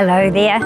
Hello there.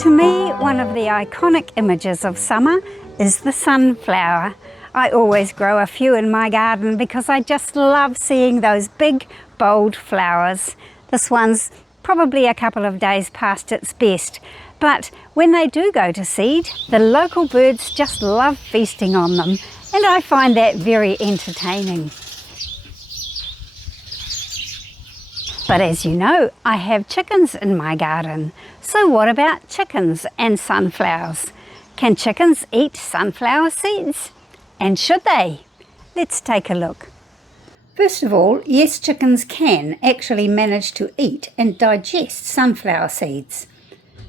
To me, one of the iconic images of summer is the sunflower. I always grow a few in my garden because I just love seeing those big, bold flowers. This one's probably a couple of days past its best, but when they do go to seed, the local birds just love feasting on them, and I find that very entertaining. But as you know, I have chickens in my garden. So what about chickens and sunflowers? Can chickens eat sunflower seeds? And should they? Let's take a look. First of all, yes, chickens can actually manage to eat and digest sunflower seeds.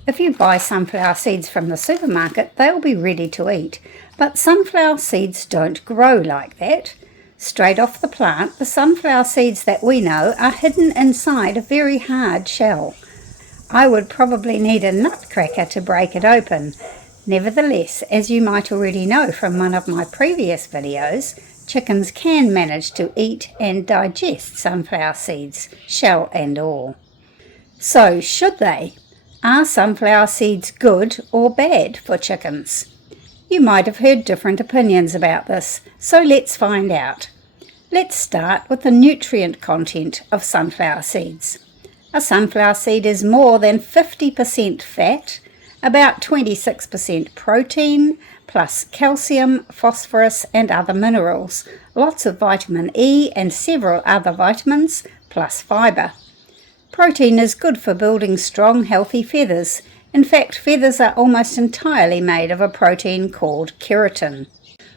If you buy sunflower seeds from the supermarket, they'll be ready to eat. But sunflower seeds don't grow like that. Straight off the plant, the sunflower seeds that we know are hidden inside a very hard shell. I would probably need a nutcracker to break it open. Nevertheless, as you might already know from one of my previous videos, chickens can manage to eat and digest sunflower seeds, shell and all. So, should they? Are sunflower seeds good or bad for chickens? You might have heard different opinions about this, so let's find out. Let's start with the nutrient content of sunflower seeds. A sunflower seed is more than 50% fat, about 26% protein, plus calcium, phosphorus and other minerals, lots of vitamin E and several other vitamins, plus fibre. Protein is good for building strong, healthy feathers. In fact, feathers are almost entirely made of a protein called keratin.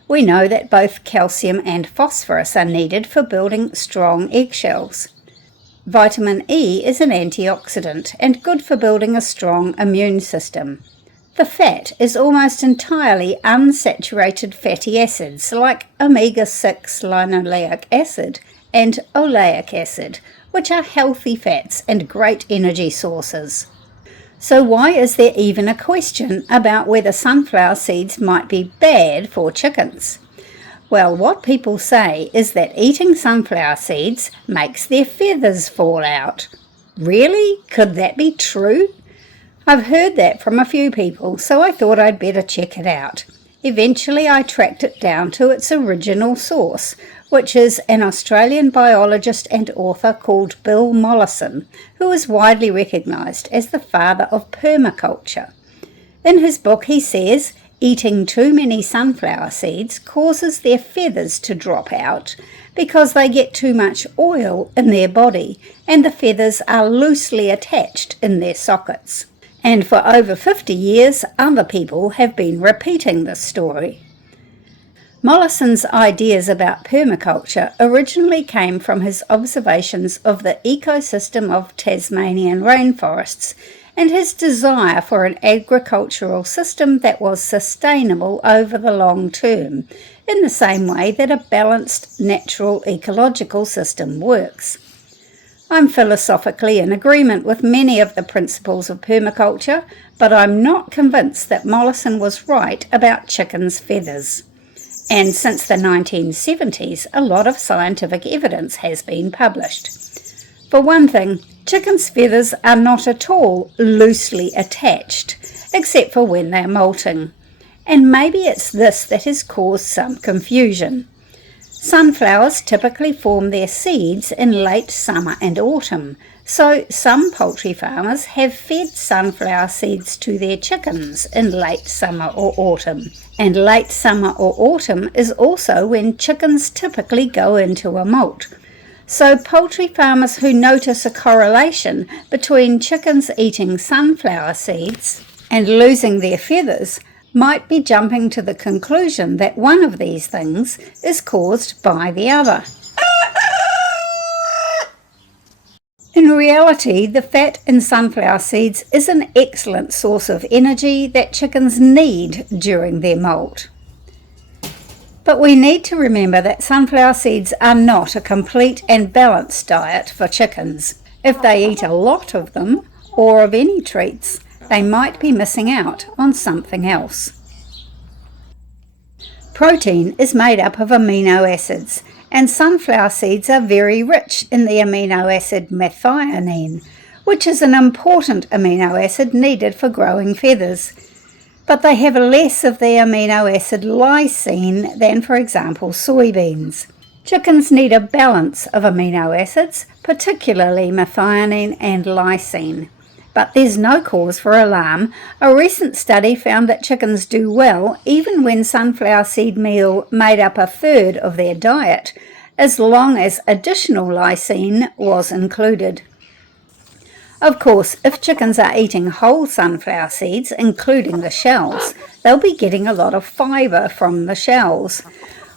We know that both calcium and phosphorus are needed for building strong eggshells. Vitamin E is an antioxidant and good for building a strong immune system. The fat is almost entirely unsaturated fatty acids like omega-6 linoleic acid and oleic acid, which are healthy fats and great energy sources. So why is there even a question about whether sunflower seeds might be bad for chickens? Well, what people say is that eating sunflower seeds makes their feathers fall out. Really? Could that be true? I've heard that from a few people, so I thought I'd better check it out. Eventually I tracked it down to its original source, which is an Australian biologist and author called Bill Mollison, who is widely recognised as the father of permaculture. In his book he says, eating too many sunflower seeds causes their feathers to drop out because they get too much oil in their body and the feathers are loosely attached in their sockets. And for over 50 years, other people have been repeating this story. Mollison's ideas about permaculture originally came from his observations of the ecosystem of Tasmanian rainforests and his desire for an agricultural system that was sustainable over the long term, in the same way that a balanced natural ecological system works. I'm philosophically in agreement with many of the principles of permaculture, but I'm not convinced that Mollison was right about chickens' feathers. And since the 1970s, a lot of scientific evidence has been published. For one thing, chickens' feathers are not at all loosely attached, except for when they're molting. And maybe it's this that has caused some confusion. Sunflowers typically form their seeds in late summer and autumn, so some poultry farmers have fed sunflower seeds to their chickens in late summer or autumn. And late summer or autumn is also when chickens typically go into a molt. So poultry farmers who notice a correlation between chickens eating sunflower seeds and losing their feathers might be jumping to the conclusion that one of these things is caused by the other. In reality, the fat in sunflower seeds is an excellent source of energy that chickens need during their molt. But we need to remember that sunflower seeds are not a complete and balanced diet for chickens. If they eat a lot of them, or of any treats, they might be missing out on something else. Protein is made up of amino acids, and sunflower seeds are very rich in the amino acid methionine, which is an important amino acid needed for growing feathers. But they have less of the amino acid lysine than, for example, soybeans. Chickens need a balance of amino acids, particularly methionine and lysine. But there's no cause for alarm. A recent study found that chickens do well even when sunflower seed meal made up a third of their diet, as long as additional lysine was included. Of course, if chickens are eating whole sunflower seeds, including the shells, they'll be getting a lot of fibre from the shells.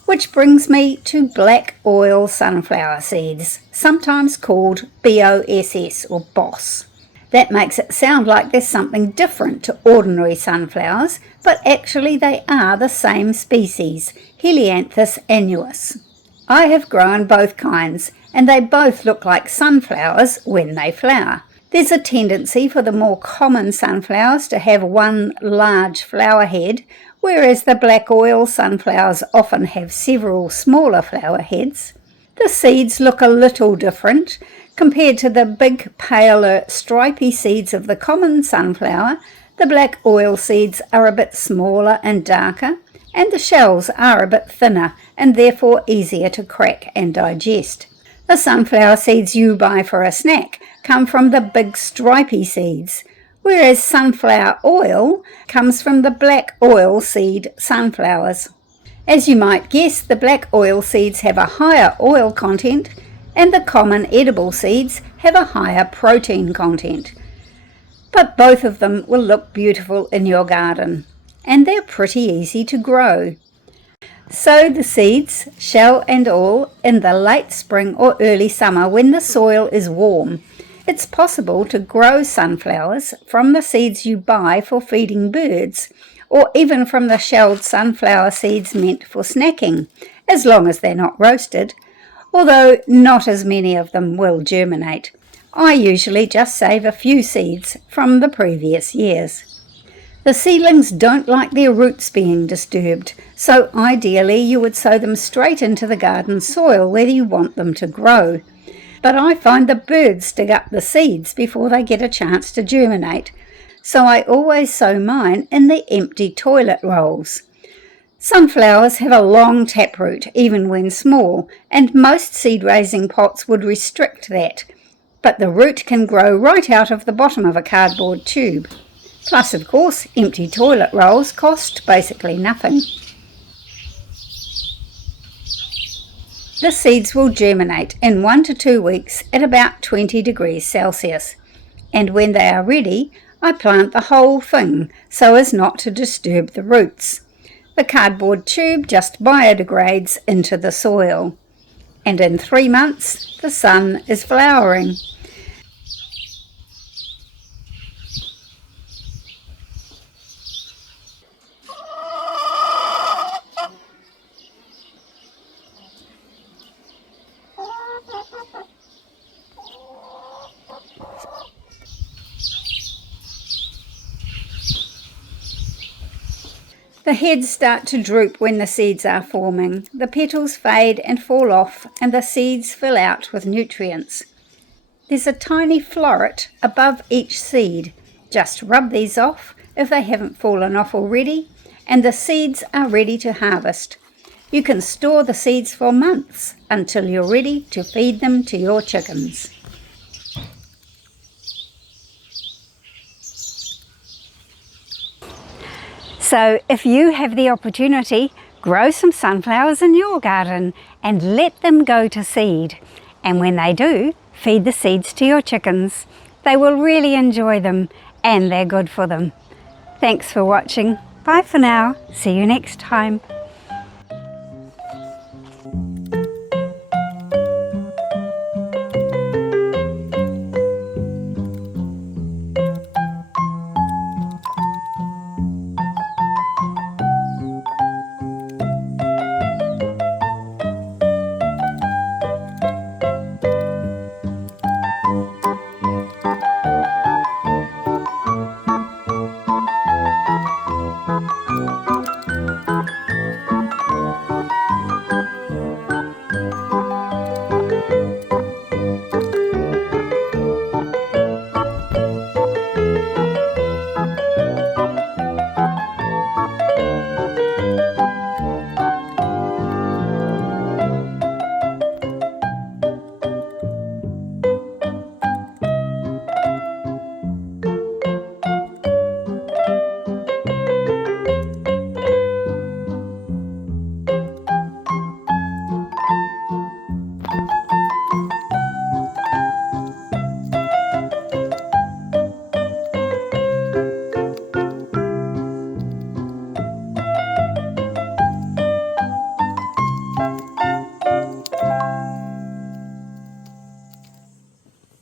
Which brings me to black oil sunflower seeds, sometimes called BOSS or BOSS. That makes it sound like there's something different to ordinary sunflowers, but actually they are the same species, Helianthus annuus. I have grown both kinds, and they both look like sunflowers when they flower. There's a tendency for the more common sunflowers to have one large flower head, whereas the black oil sunflowers often have several smaller flower heads. The seeds look a little different. Compared to the big, paler, stripy seeds of the common sunflower, the black oil seeds are a bit smaller and darker, and the shells are a bit thinner and therefore easier to crack and digest. The sunflower seeds you buy for a snack come from the big, stripy seeds, whereas sunflower oil comes from the black oil seed sunflowers. As you might guess, the black oil seeds have a higher oil content, and the common edible seeds have a higher protein content. But both of them will look beautiful in your garden, and they're pretty easy to grow. Sow the seeds, shell and all, in the late spring or early summer when the soil is warm. It's possible to grow sunflowers from the seeds you buy for feeding birds, or even from the shelled sunflower seeds meant for snacking, as long as they're not roasted, although not as many of them will germinate. I usually just save a few seeds from the previous years. The seedlings don't like their roots being disturbed, so ideally you would sow them straight into the garden soil where you want them to grow. But I find the birds dig up the seeds before they get a chance to germinate, so I always sow mine in the empty toilet rolls. Sunflowers have a long taproot, even when small, and most seed-raising pots would restrict that, but the root can grow right out of the bottom of a cardboard tube. Plus, of course, empty toilet rolls cost basically nothing. The seeds will germinate in 1 to 2 weeks at about 20 degrees Celsius, and when they are ready, I plant the whole thing so as not to disturb the roots. The cardboard tube just biodegrades into the soil, and in 3 months the sun is flowering. The heads start to droop when the seeds are forming. The petals fade and fall off, and the seeds fill out with nutrients. There's a tiny floret above each seed. Just rub these off if they haven't fallen off already, and the seeds are ready to harvest. You can store the seeds for months until you're ready to feed them to your chickens. So if you have the opportunity, grow some sunflowers in your garden and let them go to seed. And when they do, feed the seeds to your chickens. They will really enjoy them and they're good for them. Thanks for watching. Bye for now. See you next time.